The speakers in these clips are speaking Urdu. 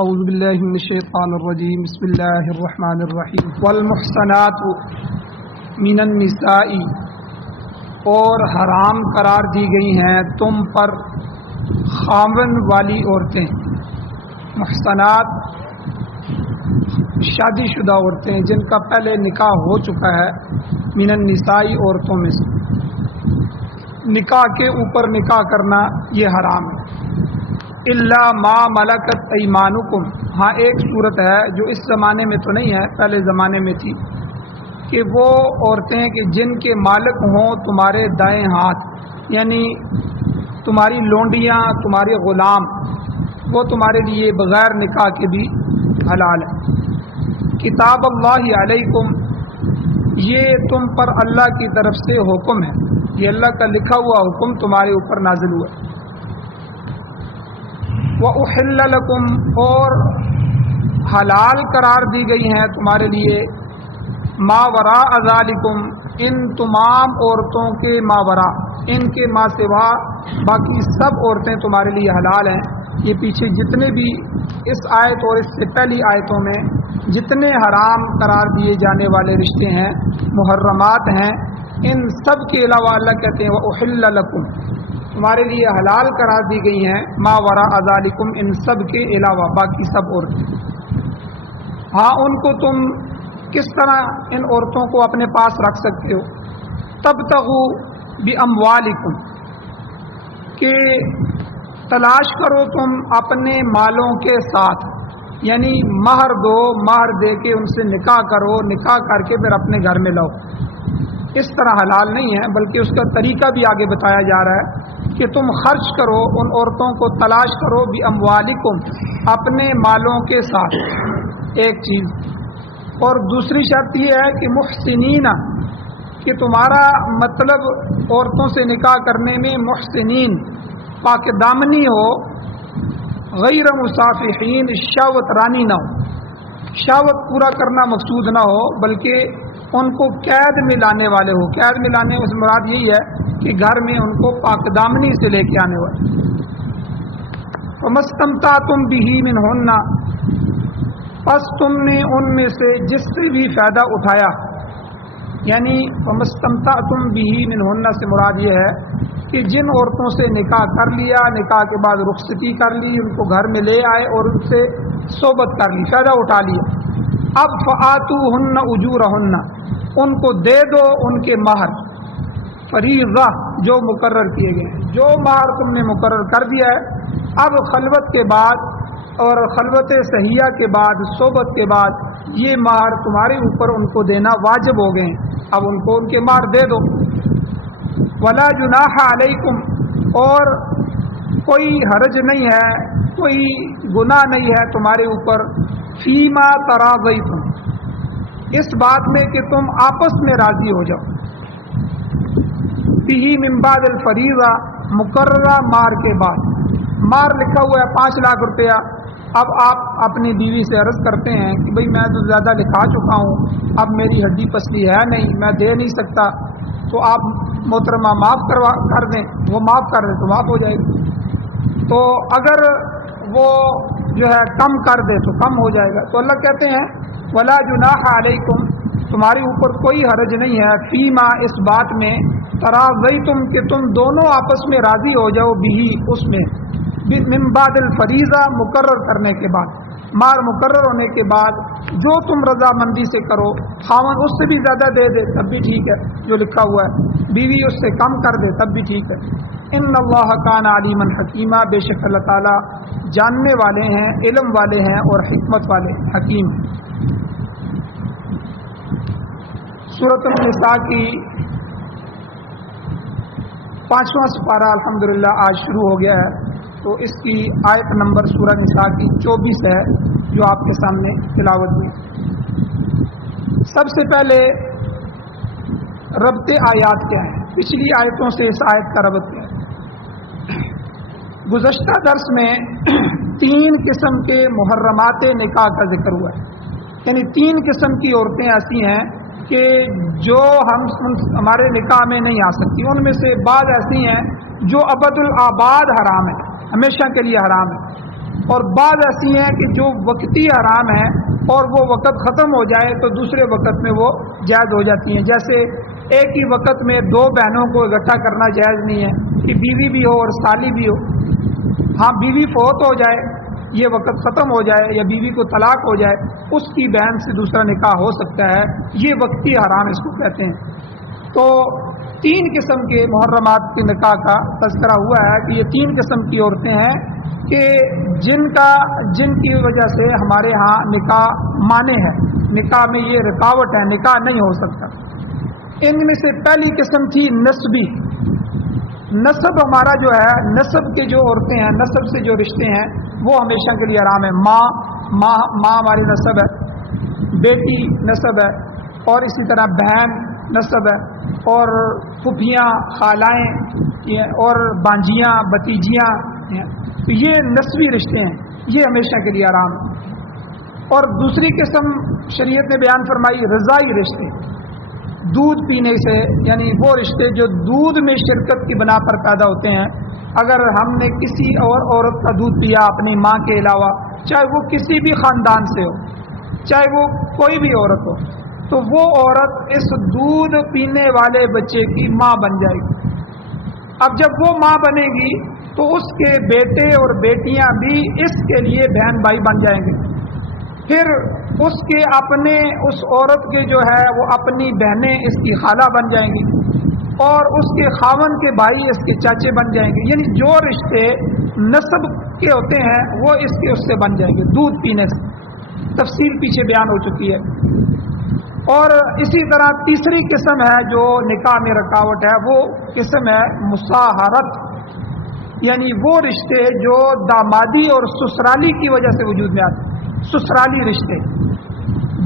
اعوذ باللہ من الشیطان الرجیم بسم اللہ الرحمن الرحیم والمحصنات من النساء، اور حرام قرار دی گئی ہیں تم پر خاوند والی عورتیں۔ محصنات شادی شدہ عورتیں جن کا پہلے نکاح ہو چکا ہے، من النساء عورتوں میں سے، نکاح کے اوپر نکاح کرنا یہ حرام ہے۔ الا ما ملکت ایمانکم، ہاں ایک صورت ہے جو اس زمانے میں تو نہیں ہے، پہلے زمانے میں تھی، کہ وہ عورتیں کہ جن کے مالک ہوں تمہارے دائیں ہاتھ، یعنی تمہاری لونڈیاں، تمہارے غلام، وہ تمہارے لیے بغیر نکاح کے بھی حلال ہے۔ کتاب اللہ علیکم، یہ تم پر اللہ کی طرف سے حکم ہے، یہ اللہ کا لکھا ہوا حکم تمہارے اوپر نازل ہوا ہے۔ وَأُحِلَّ لَكُمْ، اور حلال قرار دی گئی ہیں تمہارے لیے، ما وراء ذالکم، ان تمام عورتوں کے ما وراء، ان کے ما سوا باقی سب عورتیں تمہارے لیے حلال ہیں۔ یہ پیچھے جتنے بھی اس آیت اور اس سے پہلی آیتوں میں جتنے حرام قرار دیے جانے والے رشتے ہیں، محرمات ہیں، ان سب کے علاوہ اللہ کہتے ہیں وَأُحِلَّ لَكُمْ، تمہارے لیے حلال قرار دی گئی ہیں، ما وراء ذالکم، ان سب کے علاوہ باقی سب عورتیں۔ ہاں ان کو تم کس طرح ان عورتوں کو اپنے پاس رکھ سکتے ہو؟ تبتغوا باموالکم، کہ تلاش کرو تم اپنے مالوں کے ساتھ، یعنی مہر دو، مہر دے کے ان سے نکاح کرو، نکاح کر کے پھر اپنے گھر میں لاؤ۔ اس طرح حلال نہیں ہے، بلکہ اس کا طریقہ بھی آگے بتایا جا رہا ہے کہ تم خرچ کرو، ان عورتوں کو تلاش کرو باموالکم، اپنے مالوں کے ساتھ، ایک چیز۔ اور دوسری شرط یہ ہے کہ محسنین، کہ تمہارا مطلب عورتوں سے نکاح کرنے میں محسنین، پاک دامنی ہو، غیر مصافحین، شہوت رانی نہ ہو، شہوت پورا کرنا مقصود نہ ہو، بلکہ ان کو قید میں لانے والے ہو۔ قید میں لانے اس مراد یہی ہے کہ گھر میں ان کو پاک دامنی سے لے کے آنے والے۔ فَمَسْتَمْتَعْتُمْ بِهِ مِنْهُنَّ، پس تم نے ان میں سے جس سے بھی فائدہ اٹھایا، یعنی فَمَسْتَمْتَعْتُمْ بِهِ مِنْهُنَّ سے مراد یہ ہے کہ جن عورتوں سے نکاح کر لیا، نکاح کے بعد رخصتی کر لی، ان کو گھر میں لے آئے اور ان سے صحبت کر لی، فائدہ اٹھا لیا، اب فآتوہن اجورہن، ان کو دے دو ان کے مہر، فریضہ جو مقرر کیے گئے ہیں، جو مہر تم نے مقرر کر دیا ہے، اب خلوت کے بعد اور خلوت صحیحہ کے بعد، صحبت کے بعد، یہ مہر تمہارے اوپر ان کو دینا واجب ہو گئے ہیں، اب ان کو ان کے مہر دے دو۔ ولا جناح علیکم، اور کوئی حرج نہیں ہے، کوئی گناہ نہیں ہے تمہارے اوپر، فیما تراضیتم، اس بات میں کہ تم آپس میں راضی ہو جاؤ، بہ من بعد الفریضہ، مقررہ مہر کے بعد۔ مہر لکھا ہوا ہے 5 لاکھ روپیہ، اب آپ اپنی بیوی سے عرض کرتے ہیں کہ بھئی میں تو زیادہ لکھا چکا ہوں، اب میری ہڈی پسلی ہے نہیں، میں دے نہیں سکتا، تو آپ محترمہ معاف کر دیں، وہ معاف کر دیں تو معاف ہو جائے گی۔ تو اگر وہ جو ہے کم کر دے تو کم ہو جائے گا۔ تو اللہ کہتے ہیں ولا جناح علیکم، تمہارے اوپر کوئی حرج نہیں ہے، فیما، اس بات میں، تراضیتم، کہ تم دونوں آپس میں راضی ہو جاؤ، بھی اس میں، من بعد الفریضہ، مقرر کرنے کے بعد، مہر مقرر ہونے کے بعد جو تم رضامندی سے کرو، خاوند اس سے بھی زیادہ دے دے تب بھی ٹھیک ہے جو لکھا ہوا ہے، بیوی اس سے کم کر دے تب بھی ٹھیک ہے۔ ان اللہ کان علیما حکیما، بے شک اللہ تعالیٰ جاننے والے ہیں، علم والے ہیں اور حکمت والے، حکیم ہیں۔ سورۃ النساء کی 5واں سپارہ الحمدللہ آج شروع ہو گیا ہے، تو اس کی آیت نمبر سورہ نساء کی 24 ہے جو آپ کے سامنے تلاوت ہوئی۔ سب سے پہلے ربط آیات کیا ہے، پچھلی آیتوں سے اس آیت کا ربط کیا ہے؟ گزشتہ درس میں 3 قسم کے محرمات نکاح کا ذکر ہوا ہے، یعنی 3 قسم کی عورتیں ایسی ہیں کہ جو ہمارے نکاح میں نہیں آ سکتی، ان میں سے بعض ایسی ہیں جو ابد الآباد حرام ہے، ہمیشہ کے لیے حرام ہے، اور بعض ایسی ہیں کہ جو وقتی حرام ہیں اور وہ وقت ختم ہو جائے تو دوسرے وقت میں وہ جائز ہو جاتی ہیں. جیسے ایک ہی وقت میں دو بہنوں کو اکٹھا کرنا جائز نہیں ہے کہ بیوی بھی ہو اور سالی بھی ہو. ہاں بیوی فوت ہو جائے، یہ وقت ختم ہو جائے یا بیوی کو طلاق ہو جائے، اس کی بہن سے دوسرا نکاح ہو سکتا ہے، یہ وقتی حرام اس کو کہتے ہیں. تو 3 قسم کے محرمات کے نکاح کا تذکرہ ہوا ہے کہ یہ 3 قسم کی عورتیں ہیں کہ جن کی وجہ سے ہمارے ہاں نکاح مانے ہے، نکاح میں یہ رکاوٹ ہے، نکاح نہیں ہو سکتا. ان میں سے پہلی قسم تھی نسبی. نسب ہمارا جو ہے، نسب کے جو عورتیں ہیں، نسب سے جو رشتے ہیں وہ ہمیشہ کے لیے حرام ہے. ماں ہماری نسب ہے، بیٹی نسب ہے، اور اسی طرح بہن نسب ہے، اور پھپھیاں، خالائیں اور بانجیاں، بتیجیاں، یہ نسبی رشتے ہیں، یہ ہمیشہ کے لیے حرام ہے. اور دوسری قسم شریعت نے بیان فرمائی رضائی رشتے، دودھ پینے سے، یعنی وہ رشتے جو دودھ میں شرکت کی بنا پر پیدا ہوتے ہیں. اگر ہم نے کسی اور عورت کا دودھ پیا اپنی ماں کے علاوہ، چاہے وہ کسی بھی خاندان سے ہو، چاہے وہ کوئی بھی عورت ہو، تو وہ عورت اس دودھ پینے والے بچے کی ماں بن جائے گی. اب جب وہ ماں بنے گی تو اس کے بیٹے اور بیٹیاں بھی اس کے لیے بہن بھائی بن جائیں گے. پھر اس کے اپنے اس عورت کے جو ہے وہ اپنی بہنیں اس کی خالہ بن جائیں گی، اور اس کے خاوند کے بھائی اس کے چاچے بن جائیں گے. یعنی جو رشتے نسب کے ہوتے ہیں وہ اس کے اس سے بن جائیں گے دودھ پینے سے. تفصیل پیچھے بیان ہو چکی ہے. اور اسی طرح تیسری قسم ہے جو نکاح میں رکاوٹ ہے، وہ قسم ہے مصاہرت، یعنی وہ رشتے جو دامادی اور سسرالی کی وجہ سے وجود میں آتے ہیں. سسرالی رشتے،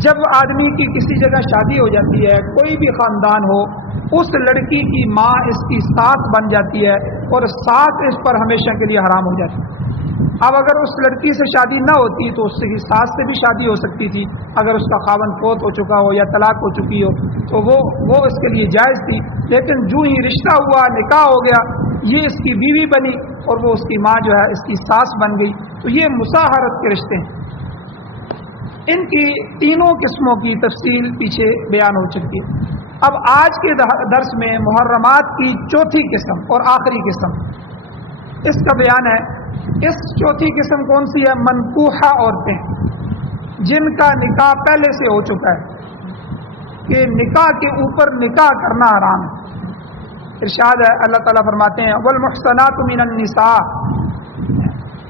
جب آدمی کی کسی جگہ شادی ہو جاتی ہے، کوئی بھی خاندان ہو، اس لڑکی کی ماں اس کی ساس بن جاتی ہے اور ساس اس پر ہمیشہ کے لیے حرام ہو جاتی ہے. اب اگر اس لڑکی سے شادی نہ ہوتی تو اس کی ساس سے بھی شادی ہو سکتی تھی، اگر اس کا خاوند فوت ہو چکا ہو یا طلاق ہو چکی ہو تو وہ اس کے لیے جائز تھی. لیکن جو ہی رشتہ ہوا، نکاح ہو گیا، یہ اس کی بیوی بنی اور وہ اس کی ماں جو ہے اس کی ساس بن گئی. تو یہ مصاہرت کے رشتے ہیں. ان کی تینوں قسموں کی تفصیل پیچھے بیان ہو چکی ہے. اب آج کے درس میں محرمات کی چوتھی قسم اور آخری قسم اس کا بیان ہے. اس چوتھی قسم کون سی ہے؟ منکوحہ عورتیں، جن کا نکاح پہلے سے ہو چکا ہے، کہ نکاح کے اوپر نکاح کرنا حرام ہے. ارشاد ہے، اللہ تعالیٰ فرماتے ہیں والمحصنات من النساء،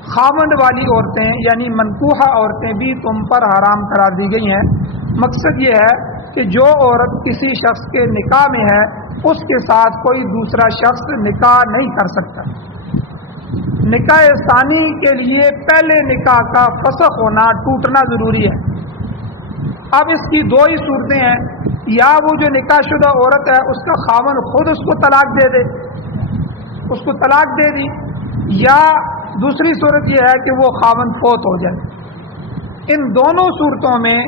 خاوند والی عورتیں یعنی منکوحہ عورتیں بھی تم پر حرام قرار دی گئی ہیں. مقصد یہ ہے کہ جو عورت کسی شخص کے نکاح میں ہے اس کے ساتھ کوئی دوسرا شخص نکاح نہیں کر سکتا. نکاح ثانی کے لیے پہلے نکاح کا فسخ ہونا، ٹوٹنا ضروری ہے. اب اس کی 2 ہی صورتیں ہیں، یا وہ جو نکاح شدہ عورت ہے اس کا خاوند خود اس کو طلاق دے دے، اس کو طلاق دے دی، یا دوسری صورت یہ ہے کہ وہ خاوند فوت ہو جائے. ان دونوں صورتوں میں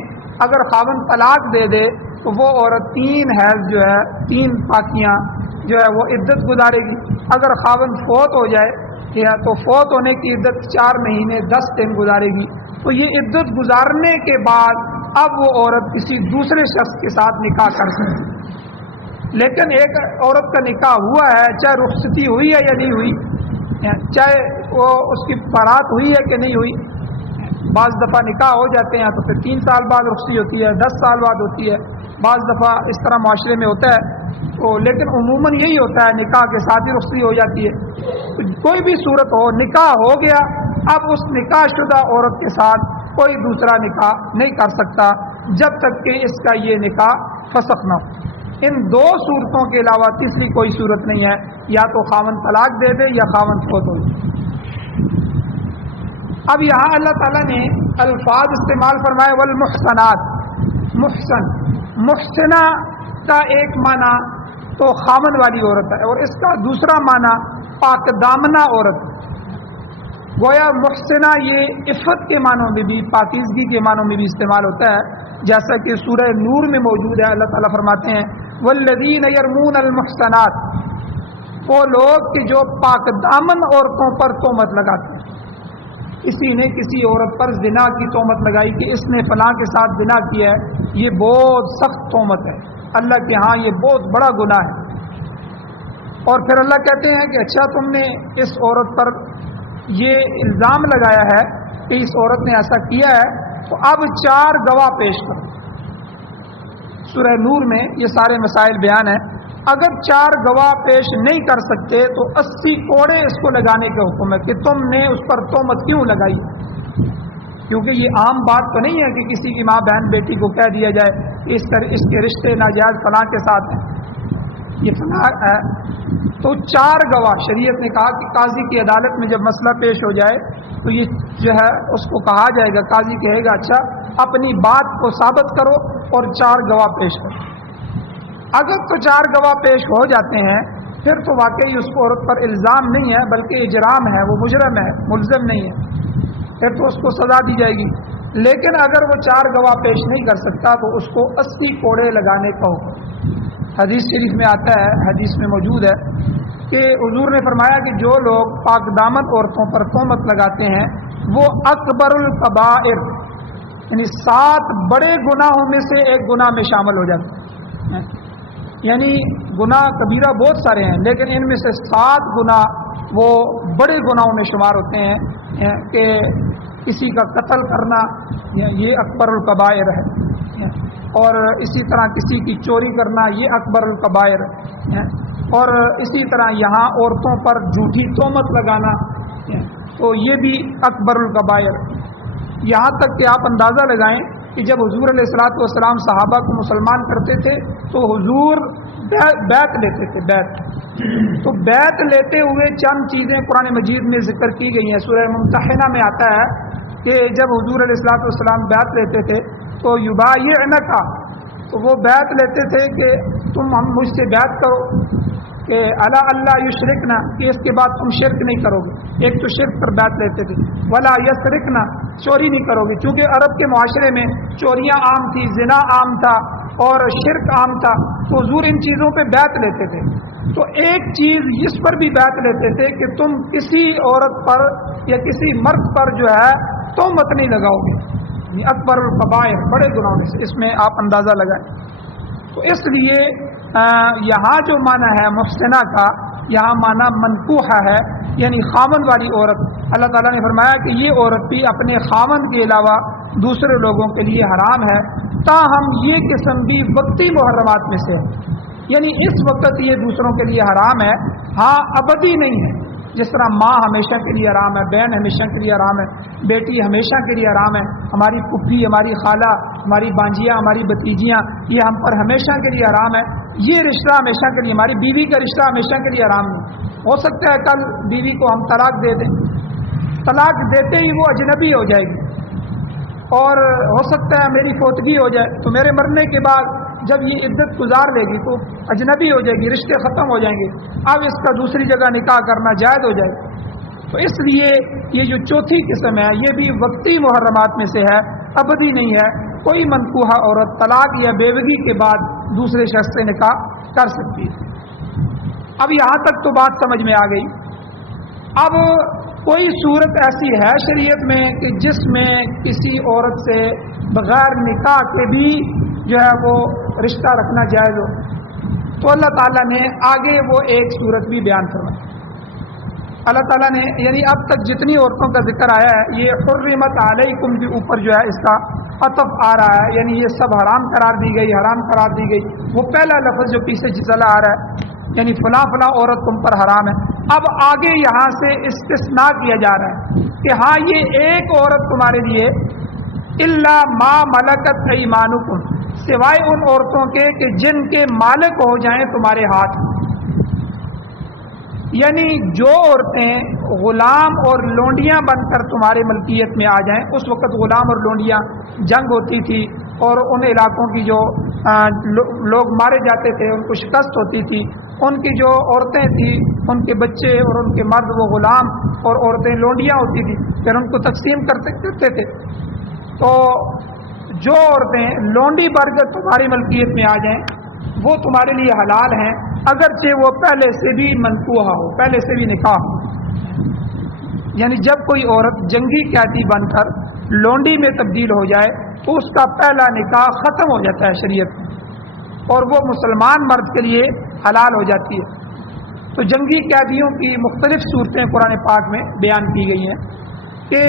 اگر خاوند طلاق دے دے تو وہ عورت 3 حیض جو ہے، 3 پاکیاں جو ہے وہ عدت گزارے گی. اگر خاوند فوت ہو جائے تو فوت ہونے کی عدت 4 مہینے 10 دن گزارے گی. تو یہ عدت گزارنے کے بعد اب وہ عورت کسی دوسرے شخص کے ساتھ نکاح کر سکتی. لیکن ایک عورت کا نکاح ہوا ہے، چاہے رخصتی ہوئی ہے یا نہیں ہوئی، چاہے وہ اس کی بارات ہوئی ہے کہ نہیں ہوئی. بعض دفعہ نکاح ہو جاتے ہیں تو پھر 3 سال بعد رخصتی ہوتی ہے، 10 سال بعد ہوتی ہے، بعض دفعہ اس طرح معاشرے میں ہوتا ہے. تو لیکن عموماً یہی ہوتا ہے، نکاح کے ساتھ ہی رخصتی ہو جاتی ہے. کوئی بھی صورت ہو، نکاح ہو گیا، اب اس نکاح شدہ عورت کے ساتھ کوئی دوسرا نکاح نہیں کر سکتا جب تک کہ اس کا یہ نکاح فسخ نہ ہو. ان 2 صورتوں کے علاوہ تیسری کوئی صورت نہیں ہے، یا تو خاوند طلاق دے دے یا خاوند فوت ہو جائے. اب یہاں اللہ تعالیٰ نے الفاظ استعمال فرمائے والمحصنات. محسن، محسنہ کا ایک معنی تو خاوند والی عورت ہے، اور اس کا دوسرا معنی پاک دامنہ عورت. گویا محسنہ یہ عفت کے معنوں میں بھی، پاکیزگی کے معنوں میں بھی استعمال ہوتا ہے، جیسا کہ سورہ نور میں موجود ہے. اللہ تعالیٰ فرماتے ہیں والذین یرمون المحصنات، وہ لوگ کہ جو پاک دامن عورتوں پر تہمت لگاتے ہیں. کسی نے کسی عورت پر زنا کی تہمت لگائی کہ اس نے فلاں کے ساتھ زنا کیا ہے، یہ بہت سخت تہمت ہے، اللہ کے ہاں یہ بہت بڑا گناہ ہے۔ اور پھر اللہ کہتے ہیں کہ اچھا تم نے اس عورت پر یہ الزام لگایا ہے کہ اس عورت نے ایسا کیا ہے، تو اب 4 گواہ پیش کرو۔ سورہ نور میں یہ سارے مسائل بیان ہیں۔ اگر 4 گواہ پیش نہیں کر سکتے تو 80 کوڑے اس کو لگانے کے حکم ہے کہ تم نے اس پر تہمت کیوں لگائی، کیونکہ یہ عام بات تو نہیں ہے کہ کسی کی ماں بہن بیٹی کو کہہ دیا جائے کہ اس کے رشتے ناجائز فلاں کے ساتھ ہیں، یہ فلاں ہے۔ تو 4 گواہ، شریعت نے کہا کہ قاضی کی عدالت میں جب مسئلہ پیش ہو جائے تو یہ جو ہے اس کو کہا جائے گا، قاضی کہے گا اچھا اپنی بات کو ثابت کرو اور 4 گواہ پیش کرو۔ اگر تو 4 گواہ پیش ہو جاتے ہیں پھر تو واقعی اس کو عورت پر الزام نہیں ہے بلکہ اجرام ہے، وہ مجرم ہے، ملزم نہیں ہے، پھر تو اس کو سزا دی جائے گی۔ لیکن اگر وہ 4 گواہ پیش نہیں کر سکتا تو اس کو 80 کوڑے لگانے کا حکم۔ حدیث شریف میں آتا ہے، حدیث میں موجود ہے کہ حضور نے فرمایا کہ جو لوگ پاک دامن عورتوں پر تہمت لگاتے ہیں وہ اکبر الکبائر، یعنی 7 بڑے گناہوں میں سے ایک گناہ میں شامل ہو جاتے ہیں۔ یعنی گناہ کبیرہ بہت سارے ہیں لیکن ان میں سے 7 گناہ وہ بڑے گناہوں میں شمار ہوتے ہیں کہ کسی کا قتل کرنا یہ اکبر الکبائر ہے، اور اسی طرح کسی کی چوری کرنا یہ اکبر الکبائر ہے، اور اسی طرح یہاں عورتوں پر جھوٹی تہمت لگانا تو یہ بھی اکبر الکبائر۔ یہاں تک کہ آپ اندازہ لگائیں کہ جب حضور علیہ الصلوۃ والسلام صحابہ کو مسلمان کرتے تھے تو حضور بیعت لیتے تھے، تو بیعت لیتے ہوئے چند چیزیں قرآن مجید میں ذکر کی گئی ہیں۔ سورہ ممتحنہ میں آتا ہے کہ جب حضور علیہ الصلوۃ والسلام بیعت لیتے تھے تو یبایعنک، تو وہ بیعت لیتے تھے کہ تم ہم مجھ سے بیعت کرو کہ الا اللہ یشرکنا، کہ اس کے بعد تم شرک نہیں کرو گے۔ ایک تو شرک پر بیعت لیتے تھے، ولا یسرکنا، چوری نہیں کرو گے، چونکہ عرب کے معاشرے میں چوریاں عام تھی، زنا عام تھا اور شرک عام تھا، تو حضور ان چیزوں پہ بیعت لیتے تھے۔ تو ایک چیز اس پر بھی بیعت لیتے تھے کہ تم کسی عورت پر یا کسی مرد پر جو ہے تہمت نہیں لگاؤ گے، یعنی اکبر الکبائر، بڑے گناہوں میں سے، اس میں آپ اندازہ لگائیں۔ تو اس لیے یہاں جو معنی ہے محسنہ کا، یہاں معنی منکوحہ ہے، یعنی خاوند والی عورت۔ اللہ تعالیٰ نے فرمایا کہ یہ عورت بھی اپنے خاوند کے علاوہ دوسرے لوگوں کے لیے حرام ہے، تاہم یہ قسم بھی وقتی محرمات میں سے ہے، یعنی اس وقت یہ دوسروں کے لیے حرام ہے، ہاں ابدی نہیں ہے۔ جس طرح ماں ہمیشہ کے لیے حرام ہے، بہن ہمیشہ کے لیے حرام ہے، بیٹی ہمیشہ کے لیے حرام ہے، ہماری پھپھی، ہماری خالہ، ہماری بانجیاں، ہماری بھتیجیاں، یہ ہم پر ہمیشہ کے لیے حرام ہے۔ یہ رشتہ ہمیشہ کے لیے، ہماری بیوی کا رشتہ ہمیشہ کے لیے حرام ہے۔ ہو سکتا ہے کل بیوی کو ہم طلاق دے دیں، طلاق دیتے ہی وہ اجنبی ہو جائے گی، اور ہو سکتا ہے میری فوتگی ہو جائے تو میرے مرنے کے بعد جب یہ عدت گزار لے گی تو اجنبی ہو جائے گی، رشتے ختم ہو جائیں گے، اب اس کا دوسری جگہ نکاح کرنا جائز ہو جائے گا۔ تو اس لیے یہ جو چوتھی قسم ہے یہ بھی وقتی محرمات میں سے ہے، ابدی نہیں ہے۔ کوئی منکوحہ عورت طلاق یا بیوگی کے بعد دوسرے شخص سے نکاح کر سکتی ہے۔ اب یہاں تک تو بات سمجھ میں آ گئی۔ اب کوئی صورت ایسی ہے شریعت میں کہ جس میں کسی عورت سے بغیر نکاح کے بھی جو ہے وہ رشتہ رکھنا جائز ہو، تو اللہ تعالیٰ نے آگے وہ ایک صورت بھی بیان فرمائی۔ اللہ تعالیٰ نے یعنی اب تک جتنی عورتوں کا ذکر آیا ہے یہ حرمت علیکم کے اوپر جو ہے اس کا عطف آ رہا ہے، یعنی یہ سب حرام قرار دی گئی، حرام قرار دی گئی۔ وہ پہلا لفظ جو پیچھے چلا آ رہا ہے یعنی فلاں فلاں عورت تم پر حرام ہے، اب آگے یہاں سے استثناء کیا جا رہا ہے کہ ہاں یہ ایک عورت تمہارے لیے الا ما ملکت ایمانکم، سوائے ان عورتوں کے کہ جن کے مالک ہو جائیں تمہارے ہاتھ، یعنی جو عورتیں غلام اور لونڈیاں بن کر تمہارے ملکیت میں آ جائیں۔ اس وقت غلام اور لونڈیاں جنگ ہوتی تھی اور ان علاقوں کی جو لوگ مارے جاتے تھے ان کو شکست ہوتی تھی، ان کی جو عورتیں تھیں ان کے بچے اور ان کے مرد وہ غلام اور عورتیں لونڈیاں ہوتی تھیں، پھر ان کو تقسیم کرتے تھے۔ تو جو عورتیں لونڈی بن کر تمہاری ملکیت میں آ جائیں وہ تمہارے لیے حلال ہیں، اگرچہ وہ پہلے سے بھی منکوحہ ہو، پہلے سے بھی نکاح ہو۔ یعنی جب کوئی عورت جنگی قیدی بن کر لونڈی میں تبدیل ہو جائے تو اس کا پہلا نکاح ختم ہو جاتا ہے شریعت میں، اور وہ مسلمان مرد کے لیے حلال ہو جاتی ہے۔ تو جنگی قیدیوں کی مختلف صورتیں قرآن پاک میں بیان کی گئی ہیں کہ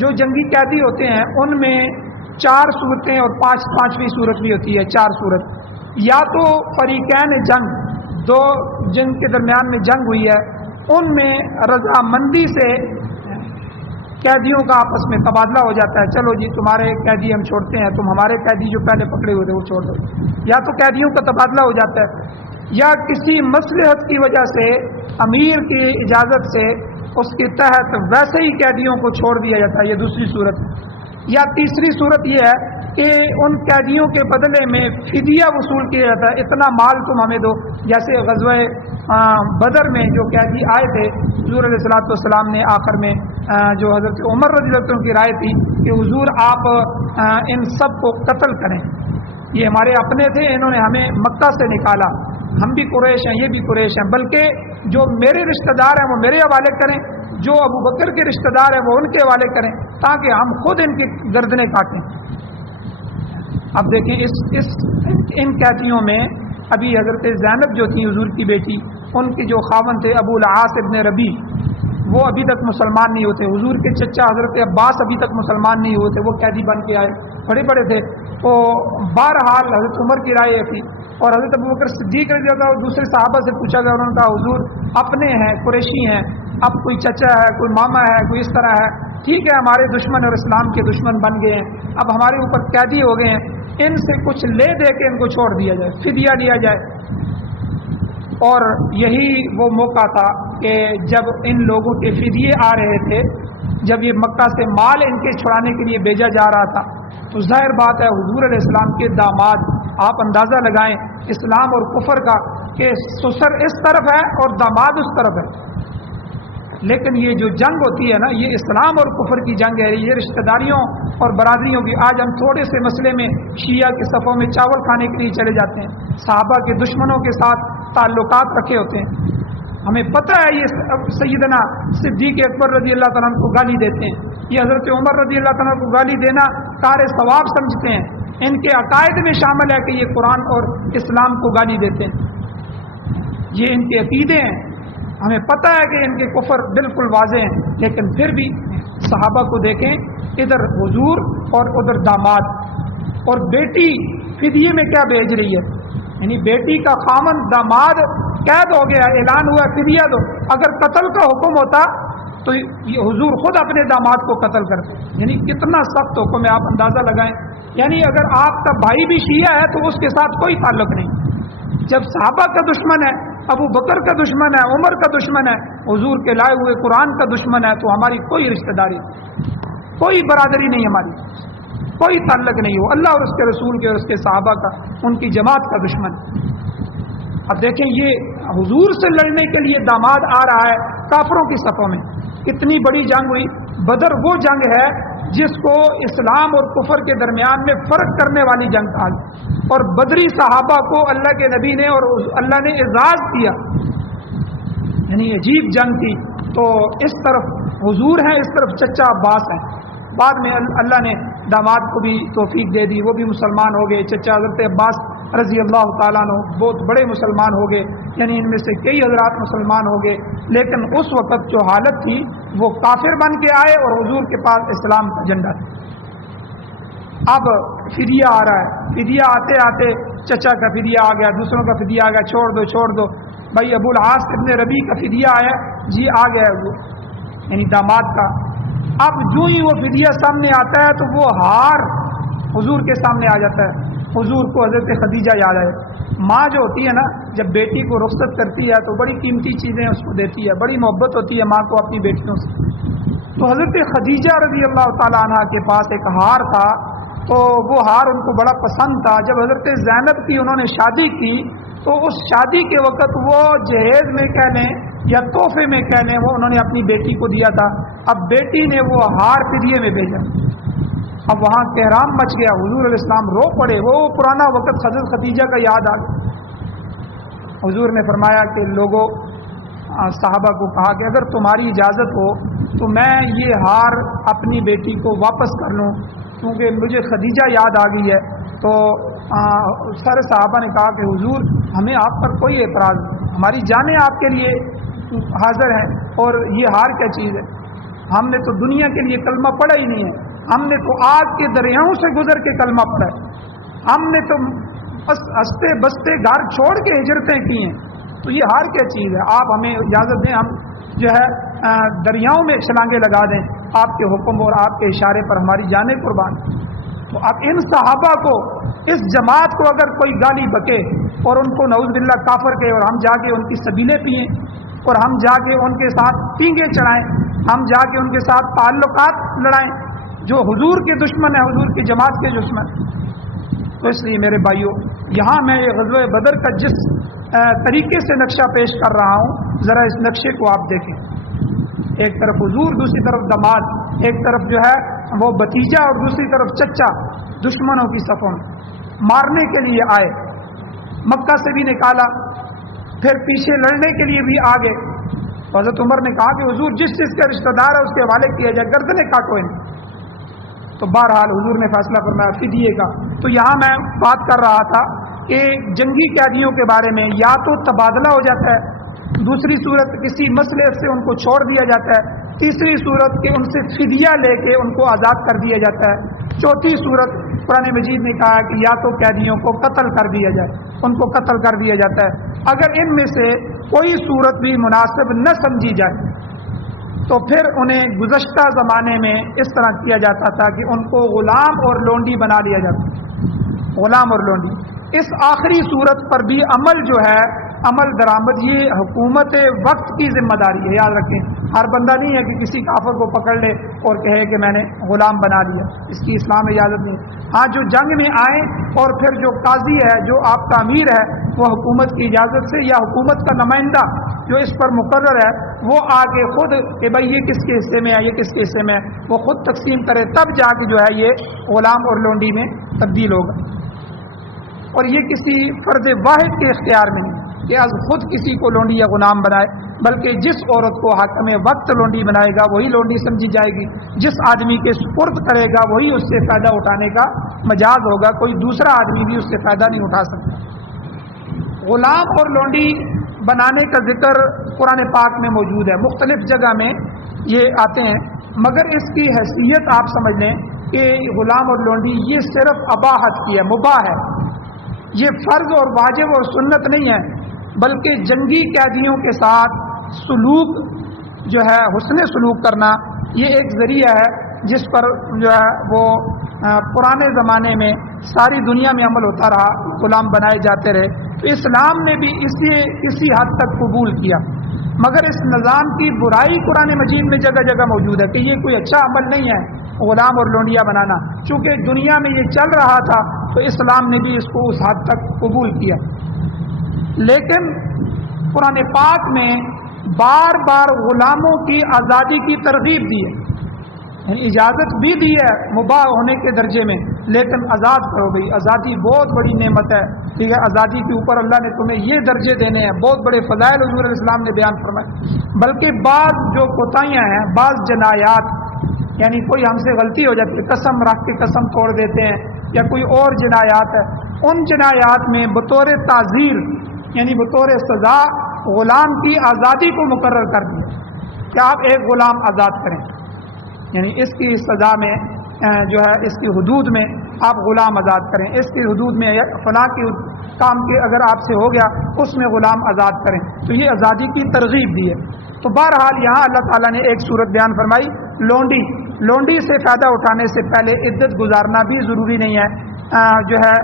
جو جنگی قیدی ہوتے ہیں ان میں 4 صورتیں اور پانچویں صورت بھی ہوتی ہے، 4 صورت۔ یا تو فریقین جنگ، 2 جن کے درمیان میں جنگ ہوئی ہے، ان میں رضامندی سے قیدیوں کا آپس میں تبادلہ ہو جاتا ہے، چلو جی تمہارے قیدی ہم چھوڑتے ہیں، تم ہمارے قیدی جو پہلے پکڑے ہوئے تھے وہ چھوڑ دو، یا تو قیدیوں کا تبادلہ ہو جاتا ہے، یا کسی مصلحت کی وجہ سے امیر کی اجازت سے اس کے تحت ویسے ہی قیدیوں کو چھوڑ دیا جاتا ہے، یہ دوسری صورت۔ یا تیسری صورت یہ ہے کہ ان قیدیوں کے بدلے میں فدیہ وصول کیا جاتا ہے، اتنا مال تم ہمیں دو، جیسے غزوہ بدر میں جو قیدی آئے تھے، حضور علیہ الصلوۃ والسلام نے آخر میں جو حضرت عمر رضی اللہ عنہ کی رائے تھی کہ حضور آپ ان سب کو قتل کریں، یہ ہمارے اپنے تھے، انہوں نے ہمیں مکہ سے نکالا، ہم بھی قریش ہیں یہ بھی قریش ہیں، بلکہ جو میرے رشتہ دار ہیں وہ میرے حوالے کریں، جو ابو بکر کے رشتہ دار ہیں وہ ان کے حوالے کریں، تاکہ ہم خود ان کی گردنیں کاٹیں۔ اب دیکھیں ان قیدیوں میں ابھی حضرت زینب جو تھی حضور کی بیٹی، ان کے جو خاوند تھے ابو العاص ابن ربی، وہ ابھی تک مسلمان نہیں ہوتے، حضور کے چچا حضرت عباس ابھی تک مسلمان نہیں ہوتے، وہ قیدی بن کے آئے، بڑے بڑے تھے۔ تو بہرحال حضرت عمر کی رائے تھی، اور حضرت ابوبکر صدیق رضی اللہ عنہ دوسرے صحابہ سے پوچھا گیا، انہوں نے کہا حضور اپنے ہیں، قریشی ہیں، اب کوئی چچا ہے، کوئی ماما ہے، کوئی اس طرح ہے، ٹھیک ہے ہمارے دشمن اور اسلام کے دشمن بن گئے ہیں، اب ہمارے اوپر قیدی ہو گئے ہیں، ان سے کچھ لے دے کے ان کو چھوڑ دیا جائے، فدیہ لیا جائے۔ اور یہی وہ موقع تھا کہ جب ان لوگوں کے فدیے آ رہے تھے، جب یہ مکہ سے مال ان کے چھڑانے کے لیے بھیجا جا رہا تھا، تو ظاہر بات ہے حضور علیہ السلام کے داماد، آپ اندازہ لگائیں اسلام اور کفر کا کہ سسر اس طرف ہے اور داماد اس طرف ہے، لیکن یہ جو جنگ ہوتی ہے نا، یہ اسلام اور کفر کی جنگ ہے، یہ رشتہ داریوں اور برادریوں کی۔ آج ہم تھوڑے سے مسئلے میں شیعہ کے صفوں میں چاول کھانے کے لیے چلے جاتے ہیں، صحابہ کے دشمنوں کے ساتھ تعلقات رکھے ہوتے ہیں، ہمیں پتہ ہے یہ سیدنا صدیق اکبر رضی اللہ تعالیٰ عنہ کو گالی دیتے ہیں، یہ حضرت عمر رضی اللہ تعالیٰ عنہ کو گالی دینا کار ثواب سمجھتے ہیں، ان کے عقائد میں شامل ہے کہ یہ قرآن اور اسلام کو گالی دیتے ہیں، یہ ان کے عقیدے ہیں، ہمیں پتہ ہے کہ ان کے کفر بالکل واضح ہیں، لیکن پھر بھی صحابہ کو دیکھیں، ادھر حضور اور ادھر داماد، اور بیٹی فدیے میں کیا بھیج رہی ہے، یعنی بیٹی کا خامن داماد قید ہو گیا، اعلان ہوا فدیہ دو، اگر قتل کا حکم ہوتا تو یہ حضور خود اپنے داماد کو قتل کرتے، یعنی کتنا سخت حکم ہے، آپ اندازہ لگائیں، یعنی اگر آپ کا بھائی بھی شیعہ ہے تو اس کے ساتھ کوئی تعلق نہیں، جب صحابہ کا دشمن ہے، ابو بکر کا دشمن ہے، عمر کا دشمن ہے، حضور کے لائے ہوئے قرآن کا دشمن ہے، تو ہماری کوئی رشتہ داری نہیں، کوئی برادری نہیں، ہماری کوئی تعلق نہیں ہو، اللہ اور اس کے رسول کے اور اس کے صحابہ کا، ان کی جماعت کا دشمن۔ اب دیکھیں یہ حضور سے لڑنے کے لیے داماد آ رہا ہے کافروں کی صفوں میں، کتنی بڑی جنگ ہوئی، بدر وہ جنگ ہے جس کو اسلام اور کفر کے درمیان میں فرق کرنے والی جنگ کہا، اور بدری صحابہ کو اللہ کے نبی نے اور اللہ نے اعزاز دیا، یعنی عجیب جنگ تھی۔ تو اس طرف حضور ہیں، اس طرف چچا عباس ہیں، بعد میں اللہ نے داماد کو بھی توفیق دے دی، وہ بھی مسلمان ہو گئے، چچا حضرت عباس رضی اللہ تعالیٰ عنہ بہت بڑے مسلمان ہو گئے، یعنی ان میں سے کئی حضرات مسلمان ہو گئے، لیکن اس وقت جو حالت تھی وہ کافر بن کے آئے اور حضور کے پاس اسلام کا جھنڈا تھا۔ اب فدیہ آ رہا ہے، فدیہ آتے آتے چچا کا فدیہ آ گیا، دوسروں کا فدیہ آ گیا، چھوڑ دو چھوڑ دو، بھائی ابو العاص ابن ربی کا فدیہ آیا، جی آ گیا وہ، یعنی داماد کا۔ اب جو ہی وہ فدیہ سامنے آتا ہے تو وہ ہار حضور کے سامنے آ جاتا ہے، حضور کو حضرت خدیجہ یاد آئے، ماں جو ہوتی ہے نا جب بیٹی کو رخصت کرتی ہے تو بڑی قیمتی چیزیں اس کو دیتی ہے، بڑی محبت ہوتی ہے ماں کو اپنی بیٹیوں سے، تو حضرت خدیجہ رضی اللہ تعالیٰ عنہ کے پاس ایک ہار تھا، تو وہ ہار ان کو بڑا پسند تھا۔ جب حضرت زینب کی انہوں نے شادی کی تو اس شادی کے وقت وہ جہیز میں کہہ لیں یا تحفے میں کہہ لیں وہ انہوں نے اپنی بیٹی کو دیا تھا، اب بیٹی نے وہ ہار فدیے میں بھیجا، اب وہاں کہرام مچ گیا، حضور علیہ السلام رو پڑے، وہ پرانا وقت حضرت خدیجہ کا یاد آ گیا۔ حضور نے فرمایا کہ لوگوں صحابہ کو کہا کہ اگر تمہاری اجازت ہو تو میں یہ ہار اپنی بیٹی کو واپس کر لوں، کیونکہ مجھے خدیجہ یاد آ گئی ہے۔ تو سارے صحابہ نے کہا کہ حضور ہمیں آپ پر کوئی اعتراض نہیں، ہماری جانیں آپ کے لیے حاضر ہیں، اور یہ ہار کیا چیز ہے؟ ہم نے تو دنیا کے لیے کلمہ پڑھا ہی نہیں ہے، ہم نے تو آگ کے دریاؤں سے گزر کے کلمہ پڑھا ہے، ہم نے تو ہنستے بستے گھر چھوڑ کے ہجرتیں کی ہیں، تو یہ ہار کیا چیز ہے؟ آپ ہمیں اجازت دیں، ہم جو ہے دریاؤں میں چھلانگیں لگا دیں آپ کے حکم اور آپ کے اشارے پر، ہماری جانیں قربان۔ تو اب ان صحابہ کو، اس جماعت کو اگر کوئی گالی بکے اور ان کو نعوذ باللہ کافر کہے، اور ہم جا کے ان کی سبیلیں پئیں، اور ہم جا کے ان کے ساتھ پینگیں چڑھائیں، ہم جا کے ان کے ساتھ تعلقات لڑائیں، جو حضور کے دشمن ہیں، حضور کی جماعت کے دشمن۔ تو اس لیے میرے بھائیوں، یہاں میں یہ غزوہ بدر کا جس طریقے سے نقشہ پیش کر رہا ہوں، ذرا اس نقشے کو آپ دیکھیں۔ ایک طرف حضور، دوسری طرف داماد، ایک طرف جو ہے وہ بھتیجا اور دوسری طرف چچا، دشمنوں کی صفوں میں مارنے کے لیے آئے، مکہ سے بھی نکالا، پھر پیچھے لڑنے کے لیے بھی آگے۔ حضرت عمر نے کہا کہ حضور جس چیز کا رشتہ دار ہے اس کے حوالے کیا جائے، گردنیں کاٹو ان۔ تو بہرحال حضور نے فیصلہ فرمایا فدیے کا۔ تو یہاں میں بات کر رہا تھا کہ جنگی قیدیوں کے بارے میں یا تو تبادلہ ہو جاتا ہے، دوسری صورت کسی مسئلے سے ان کو چھوڑ دیا جاتا ہے، تیسری صورت کہ ان سے فدیہ لے کے ان کو آزاد کر دیا جاتا ہے، چوتھی صورت قرآن مجید نے کہا کہ یا تو قیدیوں کو قتل کر دیا جائے، ان کو قتل کر دیا جاتا ہے۔ اگر ان میں سے کوئی صورت بھی مناسب نہ سمجھی جائے تو پھر انہیں گزشتہ زمانے میں اس طرح کیا جاتا تھا کہ ان کو غلام اور لونڈی بنا لیا جاتا، غلام اور لونڈی۔ اس آخری صورت پر بھی عمل جو ہے، عمل درآمد، یہ حکومت وقت کی ذمہ داری ہے، یاد رکھیں۔ ہر بندہ نہیں ہے کہ کسی کافر کو پکڑ لے اور کہے کہ میں نے غلام بنا لیا، اس کی اسلام اجازت نہیں۔ ہاں، جو جنگ میں آئیں اور پھر جو قاضی ہے، جو آپ کا امیر ہے، وہ حکومت کی اجازت سے یا حکومت کا نمائندہ جو اس پر مقرر ہے، وہ آگے خود کہ بھائی یہ کس کے حصے میں ہے، یہ کس کے حصے میں ہے، وہ خود تقسیم کرے، تب جا کے جو ہے یہ غلام اور لونڈی میں تبدیل ہوگا۔ اور یہ کسی فرد واحد کے اختیار میں نہیں کہ از خود کسی کو لونڈی یا غلام بنائے، بلکہ جس عورت کو حاکم وقت لونڈی بنائے گا وہی لونڈی سمجھی جائے گی، جس آدمی کے سپرد کرے گا وہی اس سے فائدہ اٹھانے کا مجاز ہوگا، کوئی دوسرا آدمی بھی اس سے فائدہ نہیں اٹھا سکتا۔ غلام اور لونڈی بنانے کا ذکر قرآن پاک میں موجود ہے، مختلف جگہ میں یہ آتے ہیں، مگر اس کی حیثیت آپ سمجھ لیں کہ غلام اور لونڈی یہ صرف اباحت کی ہے، مباح ہے، یہ فرض اور واجب اور سنت نہیں ہے، بلکہ جنگی قیدیوں کے ساتھ سلوک جو ہے، حسن سلوک کرنا، یہ ایک ذریعہ ہے جس پر جو ہے وہ پرانے زمانے میں ساری دنیا میں عمل ہوتا رہا، غلام بنائے جاتے رہے۔ تو اسلام نے بھی اسی حد تک قبول کیا، مگر اس نظام کی برائی قرآن مجید میں جگہ جگہ موجود ہے کہ یہ کوئی اچھا عمل نہیں ہے غلام اور لونڈیاں بنانا، چونکہ دنیا میں یہ چل رہا تھا تو اسلام نے بھی اس کو اس حد تک قبول کیا۔ لیکن قرآن پاک میں بار بار غلاموں کی آزادی کی ترغیب دی ہے، یعنی اجازت بھی دی ہے مباح ہونے کے درجے میں، لیکن آزاد کرو بھائی، آزادی بہت بڑی نعمت ہے، ٹھیک ہے، آزادی کے اوپر اللہ نے تمہیں یہ درجے دینے ہیں، بہت بڑے فضائل حضور علیہ السلام نے بیان فرمائے۔ بلکہ بعض جو کوتاہیاں ہیں، بعض جنایات، یعنی کوئی ہم سے غلطی ہو جاتی ہے، قسم رکھ کے قسم توڑ دیتے ہیں، یا کوئی اور جنایات ہے، ان جنایات میں بطور تعزیر یعنی بطور سزا غلام کی آزادی کو مقرر کر دیا کہ آپ ایک غلام آزاد کریں، یعنی اس کی سزا میں جو ہے اس کی حدود میں آپ غلام آزاد کریں، اس کی حدود میں فلاں کی کام کے اگر آپ سے ہو گیا اس میں غلام آزاد کریں، تو یہ آزادی کی ترغیب دی ہے۔ تو بہرحال یہاں اللہ تعالیٰ نے ایک صورت بیان فرمائی، لونڈی سے فائدہ اٹھانے سے پہلے عدت گزارنا بھی ضروری نہیں ہے، جو ہے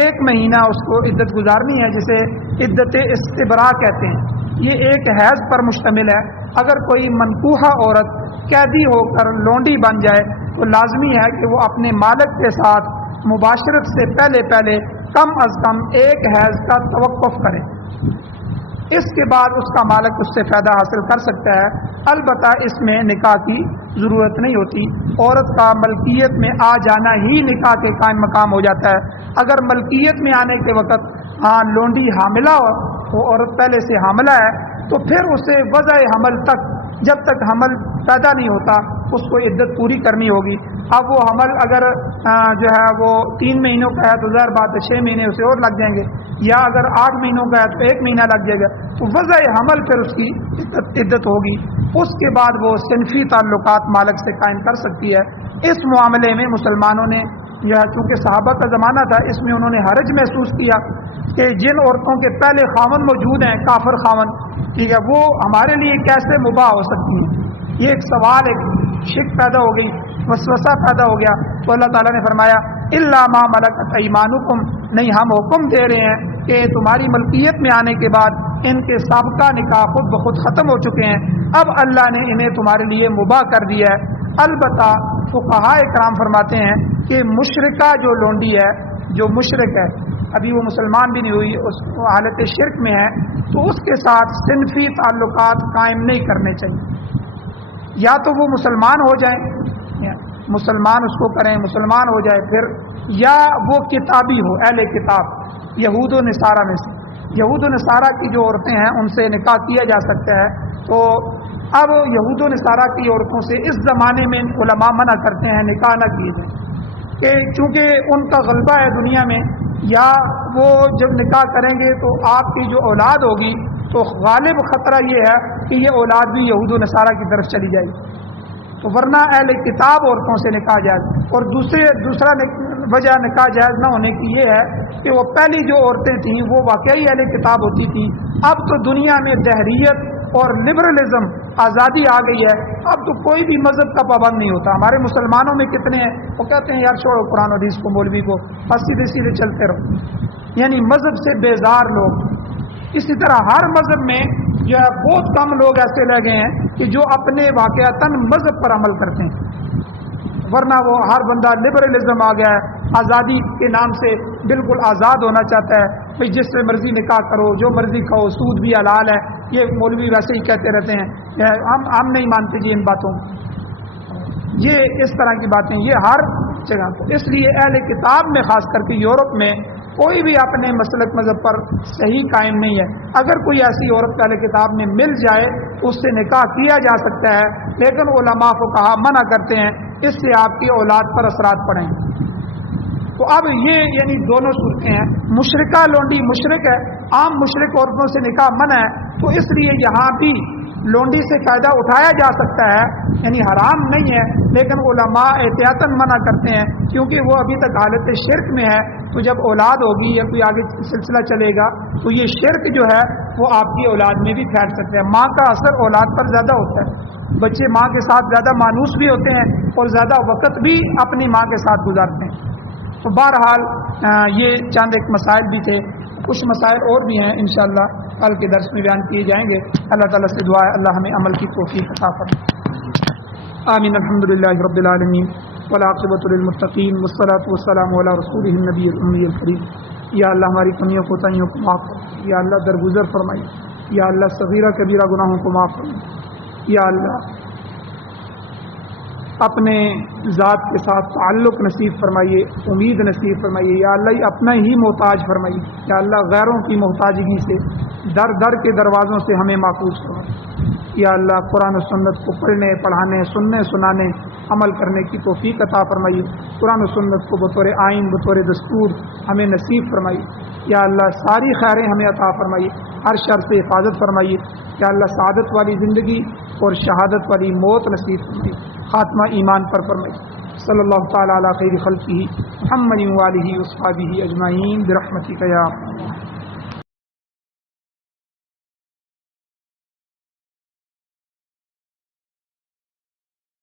1 مہینہ اس کو عدت گزارنی ہے، جسے عدت استبراء کہتے ہیں، یہ ایک حیض پر مشتمل ہے۔ اگر کوئی منکوحہ عورت قیدی ہو کر لونڈی بن جائے تو لازمی ہے کہ وہ اپنے مالک کے ساتھ مباشرت سے پہلے کم از کم 1 حیض کا توقف کرے، اس کے بعد اس کا مالک اس سے فائدہ حاصل کر سکتا ہے۔ البتہ اس میں نکاح کی ضرورت نہیں ہوتی، عورت کا ملکیت میں آ جانا ہی نکاح کے قائم مقام ہو جاتا ہے۔ اگر ملکیت میں آنے کے وقت لونڈی حاملہ ہو، وہ عورت پہلے سے حاملہ ہے، تو پھر اسے وضع حمل تک جب تک حمل پیدا نہیں ہوتا اس کو عدت پوری کرنی ہوگی. اب وہ حمل اگر جو ہے وہ 3 مہینوں کا ہے تو ظاہر بات ہے 6 مہینے اسے اور لگ جائیں گے, یا اگر 8 مہینوں کا ہے تو 1 مہینہ لگ جائے گا. تو وضع حمل پھر اس کی عدت ہوگی. اس کے بعد وہ صنفی تعلقات مالک سے قائم کر سکتی ہے. اس معاملے میں مسلمانوں نے جو ہے چونکہ صحابہ کا زمانہ تھا, اس میں انہوں نے حرج محسوس کیا کہ جن عورتوں کے پہلے خاوند موجود ہیں, کافر خاوند, ٹھیک ہے, وہ ہمارے لیے کیسے مباح ہو سکتی ہیں. یہ ایک سوال, ایک شک پیدا ہو گئی, وسوسہ پیدا ہو گیا. تو اللہ تعالیٰ نے فرمایا الا ما ملکت ایمانکم, نہیں ہم حکم دے رہے ہیں کہ تمہاری ملکیت میں آنے کے بعد ان کے سابقہ نکاح خود بخود ختم ہو چکے ہیں, اب اللہ نے انہیں تمہارے لیے مباح کر دیا ہے. البتہ فقہاء کرام فرماتے ہیں کہ مشرکہ جو لونڈی ہے, جو مشرک ہے, ابھی وہ مسلمان بھی نہیں ہوئی, اس حالت شرک میں ہے, تو اس کے ساتھ صنفی تعلقات قائم نہیں کرنے چاہیے. یا تو وہ مسلمان ہو جائیں, مسلمان اس کو کریں, مسلمان ہو جائے پھر, یا وہ کتابی ہو, اہل کتاب, یہود و نصارہ میں سے. یہود و نصارہ کی جو عورتیں ہیں ان سے نکاح کیا جا سکتا ہے. تو اب یہود و نصارہ کی عورتوں سے اس زمانے میں علماء منع کرتے ہیں نکاح نہ کیے جائیں, کہ چونکہ ان کا غلبہ ہے دنیا میں, یا وہ جب نکاح کریں گے تو آپ کی جو اولاد ہوگی تو غالب خطرہ یہ ہے کہ یہ اولاد بھی یہود و نصارہ کی طرف چلی جائے گی. تو ورنہ اہل کتاب عورتوں سے نکاح جائز. اور دوسرا وجہ نکاح جائز نہ ہونے کی یہ ہے کہ وہ پہلی جو عورتیں تھیں وہ واقعی اہل کتاب ہوتی تھیں. اب تو دنیا میں دہریت اور لبرلزم, آزادی آ گئی ہے, اب تو کوئی بھی مذہب کا پابند نہیں ہوتا. ہمارے مسلمانوں میں کتنے ہیں وہ کہتے ہیں یار چھوڑو قرآن حدیث کو, مولوی کو, بس سیدھے سیدھے چلتے رہو, یعنی مذہب سے بیزار لوگ. اسی طرح ہر مذہب میں جو ہے بہت کم لوگ ایسے رہ گئے ہیں کہ جو اپنے واقعتاً مذہب پر عمل کرتے ہیں, ورنہ وہ ہر بندہ لبرلزم آ گیا ہے, آزادی کے نام سے بالکل آزاد ہونا چاہتا ہے, بھئی جس سے مرضی نکاح کرو, جو مرضی کھاؤ, سود بھی حلال ہے. یہ مولوی ویسے ہی کہتے رہتے ہیں, ہم نہیں مانتے جی ان باتوں. یہ اس طرح کی باتیں یہ ہر جگہ. اس لیے اہل کتاب میں خاص کر کے یورپ میں کوئی بھی اپنے مسلک مذہب پر صحیح قائم نہیں ہے. اگر کوئی ایسی عورت اہل کتاب میں مل جائے اس سے نکاح کیا جا سکتا ہے, لیکن علماء فقہا منع کرتے ہیں اس سے آپ کی اولاد پر اثرات پڑیں. تو اب یہ یعنی دونوں صورتیں ہیں. مشرکہ لونڈی مشرک ہے, عام مشرک عورتوں سے نکاح منع ہے, تو اس لیے یہاں بھی لونڈی سے فائدہ اٹھایا جا سکتا ہے, یعنی حرام نہیں ہے, لیکن علماء احتیاطاً منع کرتے ہیں کیونکہ وہ ابھی تک حالت شرک میں ہے. تو جب اولاد ہوگی یا کوئی آگے سلسلہ چلے گا تو یہ شرک جو ہے وہ آپ کی اولاد میں بھی پھیل سکتا ہے. ماں کا اثر اولاد پر زیادہ ہوتا ہے, بچے ماں کے ساتھ زیادہ مانوس بھی ہوتے ہیں اور زیادہ وقت بھی اپنی ماں کے ساتھ گزارتے ہیں. تو بہرحال یہ چند ایک مسائل بھی تھے, کچھ مسائل اور بھی ہیں انشاءاللہ کل کے درس میں بیان کیے جائیں گے. اللہ تعالیٰ سے دعا ہے اللہ ہمیں عمل کی توفیق عطا فرمائے. آمین. الحمدللہ رب العالمین والعاقبۃ للمتقین والصلاۃ والسلام علی رسولہ النبی الأمی الکریم. یا اللہ ہماری کمیوں کوتاہیوں کو معاف فرمائے, یا اللہ درگزر فرمائی, یا اللہ صغیرہ کبیرہ گناہوں کو معاف فرمائے. یا اللہ اپنے ذات کے ساتھ تعلق نصیب فرمائیے, امید نصیب فرمائیے. یا اللہ اپنا ہی محتاج فرمائیے. یا اللہ غیروں کی محتاجگی سے در در کے دروازوں سے ہمیں محفوظ فرمائیے. یا اللہ قرآن و سنت کو پڑھنے, پڑھانے, سننے, سنانے, عمل کرنے کی توفیق عطا فرمائیے. قرآن و سنت کو بطور آئین, بطور دستور ہمیں نصیب فرمائیے. یا اللہ ساری خیریں ہمیں عطا فرمائیے, ہر شر سے حفاظت فرمائیے. یا اللہ سعادت والی زندگی اور شہادت والی موت نصیب فرمائیے, خاتمہ ایمان پر فرمائیے. صلی اللہ تعالی علی خیر خلقہ محمد و آلہ و اصحابہ اجمعین برحمتک یا